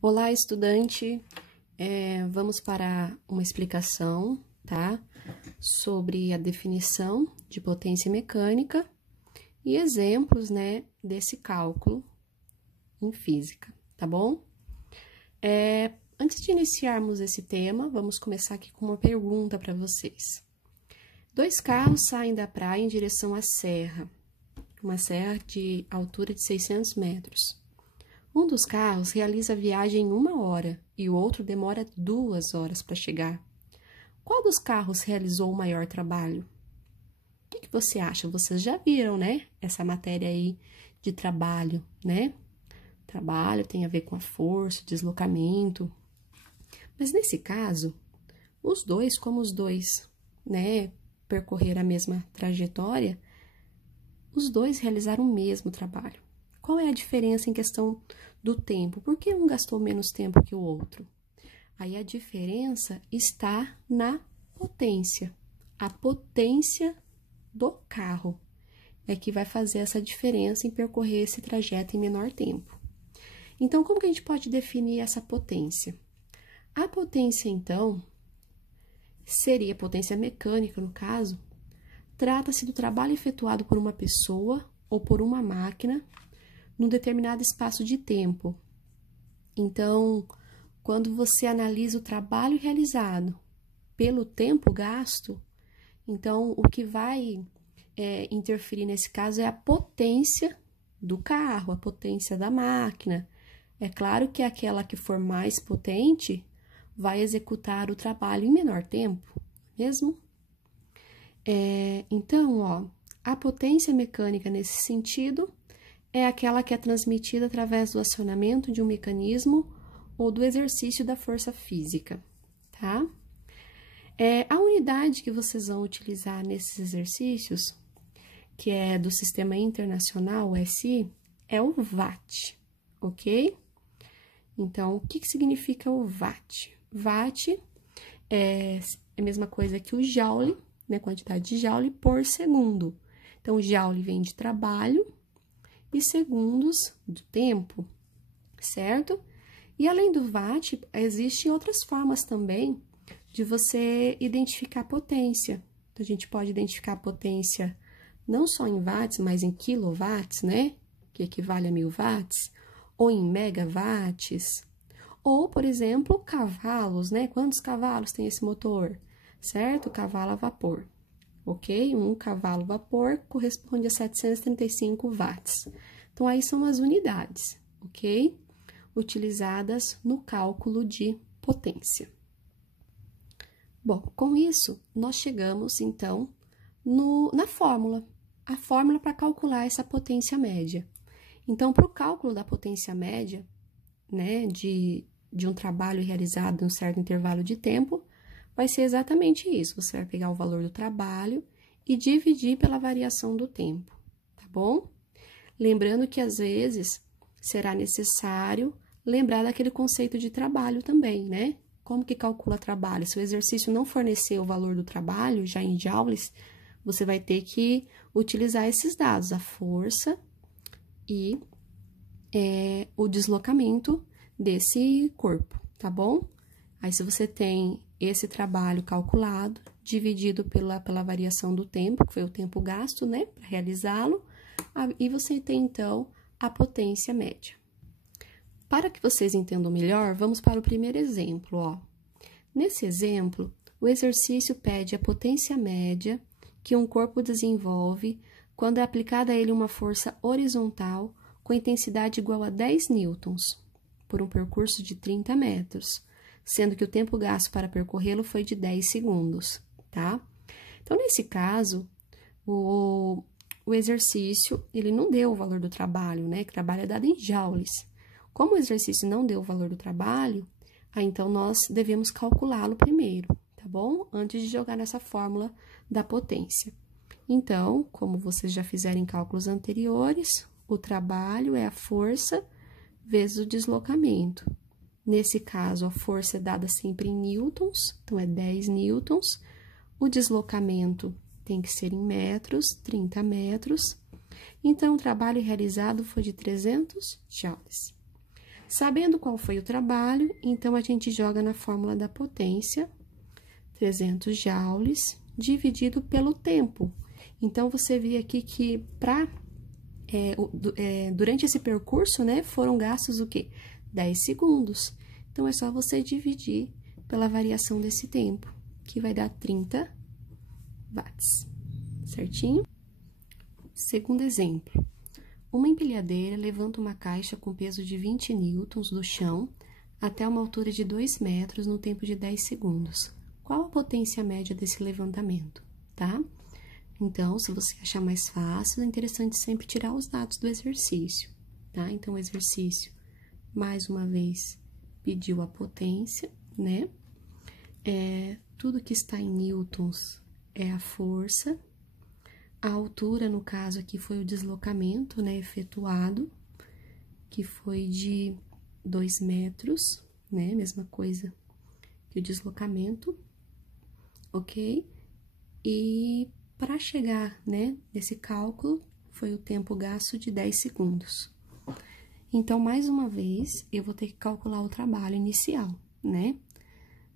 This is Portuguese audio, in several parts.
Olá, estudante. Vamos para uma explicação, tá? Sobre a definição de potência mecânica e exemplos, né, desse cálculo em física, tá bom? Antes de iniciarmos esse tema, vamos começar aqui com uma pergunta para vocês. Dois carros saem da praia em direção à serra, uma serra de altura de 600 metros. Um dos carros realiza a viagem em 1 hora e o outro demora 2 horas para chegar. Qual dos carros realizou o maior trabalho? O que você acha? Vocês já viram, né? Essa matéria aí de trabalho, né? Trabalho tem a ver com a força, o deslocamento. Mas nesse caso, como os dois, né, percorreram a mesma trajetória, os dois realizaram o mesmo trabalho. Qual é a diferença em questão do tempo? Por que um gastou menos tempo que o outro? Aí a diferença está na potência. A potência do carro é que vai fazer essa diferença em percorrer esse trajeto em menor tempo. Então, como que a gente pode definir essa potência? A potência, então, seria potência mecânica, no caso, trata-se do trabalho efetuado por uma pessoa ou por uma máquina num determinado espaço de tempo. Então, quando você analisa o trabalho realizado pelo tempo gasto, então o que vai interferir nesse caso é a potência do carro, a potência da máquina. É claro que aquela que for mais potente vai executar o trabalho em menor tempo, mesmo? Então, a potência mecânica nesse sentido é aquela que é transmitida através do acionamento de um mecanismo ou do exercício da força física, tá? A unidade que vocês vão utilizar nesses exercícios, que é do Sistema Internacional, o SI, é o watt, ok? Então, o que significa o watt? Watt é a mesma coisa que o joule, né? Quantidade de joule por segundo. Então, joule vem de trabalho e segundos do tempo, certo? E além do watt, existem outras formas também de você identificar a potência. Então, a gente pode identificar a potência não só em watts, mas em quilowatts, né? Que equivale a 1000 watts, ou em megawatts, ou, por exemplo, cavalos, né? Quantos cavalos tem esse motor? Certo? Cavalo a vapor, ok? Um cavalo a vapor corresponde a 735 watts. Então, aí são as unidades, ok? Utilizadas no cálculo de potência. Bom, com isso, nós chegamos, então, na fórmula. A fórmula para calcular essa potência média. Então, para o cálculo da potência média, né, de um trabalho realizado em um certo intervalo de tempo, vai ser exatamente isso. Você vai pegar o valor do trabalho e dividir pela variação do tempo, tá bom? Lembrando que, às vezes, será necessário lembrar daquele conceito de trabalho também, né? Como que calcula trabalho? Se o exercício não fornecer o valor do trabalho, já em joules, você vai ter que utilizar esses dados, a força e o deslocamento desse corpo, tá bom? Aí, se você tem esse trabalho calculado, dividido pela variação do tempo, que foi o tempo gasto, né, para realizá-lo, e você tem, então, a potência média. Para que vocês entendam melhor, vamos para o primeiro exemplo, ó. Nesse exemplo, o exercício pede a potência média que um corpo desenvolve quando é aplicada a ele uma força horizontal com intensidade igual a 10 newtons, por um percurso de 30 metros, sendo que o tempo gasto para percorrê-lo foi de 10 segundos, tá? Então, nesse caso, o exercício, ele não deu o valor do trabalho, né? Que trabalho é dado em joules. Como o exercício não deu o valor do trabalho, aí então nós devemos calculá-lo primeiro, tá bom? Antes de jogar nessa fórmula da potência. Então, como vocês já fizeram em cálculos anteriores, o trabalho é a força vezes o deslocamento. Nesse caso, a força é dada sempre em newtons, então é 10 newtons. O deslocamento tem que ser em metros, 30 metros. Então, o trabalho realizado foi de 300 joules. Sabendo qual foi o trabalho, então a gente joga na fórmula da potência, 300 joules, dividido pelo tempo. Então, você vê aqui que durante esse percurso, né, foram gastos o quê? 10 segundos. Então, é só você dividir pela variação desse tempo, que vai dar 30 watts, certinho? Segundo exemplo. Uma empilhadeira levanta uma caixa com peso de 20 newtons do chão até uma altura de 2 metros no tempo de 10 segundos. Qual a potência média desse levantamento, tá? Então, se você achar mais fácil, é interessante sempre tirar os dados do exercício, tá? Então, o exercício, mais uma vez, pediu a potência, né? Tudo que está em newtons é a força. A altura, no caso aqui, foi o deslocamento, né, efetuado, que foi de 2 metros, né? Mesma coisa que o deslocamento, ok? E para chegar, né, nesse cálculo, foi o tempo gasto de 10 segundos. Então, mais uma vez, eu vou ter que calcular o trabalho inicial, né?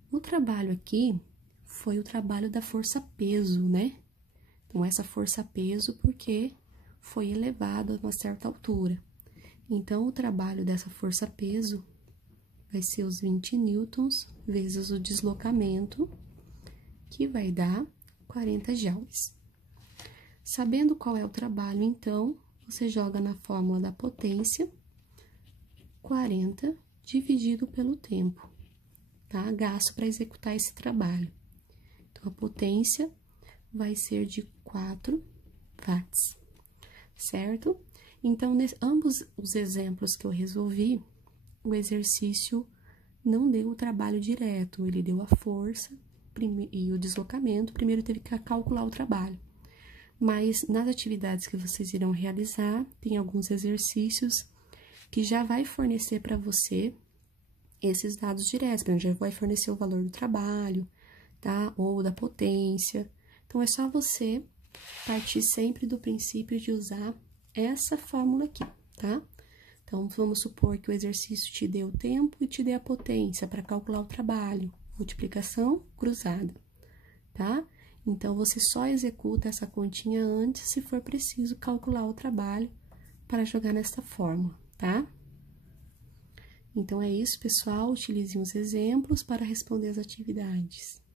O trabalho aqui foi o trabalho da força-peso, né? Então, essa força-peso porque foi elevado a uma certa altura. Então, o trabalho dessa força-peso vai ser os 20 newtons vezes o deslocamento, que vai dar 40 joules. Sabendo qual é o trabalho, então, você joga na fórmula da potência 40 dividido pelo tempo, tá? Gasto para executar esse trabalho. Então, a potência vai ser de 4 watts, certo? Então, ambos os exemplos que eu resolvi, o exercício não deu o trabalho direto, ele deu a força e o deslocamento, primeiro teve que calcular o trabalho. Mas nas atividades que vocês irão realizar, tem alguns exercícios que já vai fornecer para você esses dados diretos, já vai fornecer o valor do trabalho, tá? Ou da potência. Então, é só você partir sempre do princípio de usar essa fórmula aqui, tá? Então, vamos supor que o exercício te dê o tempo e te dê a potência para calcular o trabalho. Multiplicação cruzada, tá? Então, você só executa essa continha antes, se for preciso, calcular o trabalho para jogar nesta fórmula, tá? Então, é isso, pessoal. Utilizem os exemplos para responder as atividades.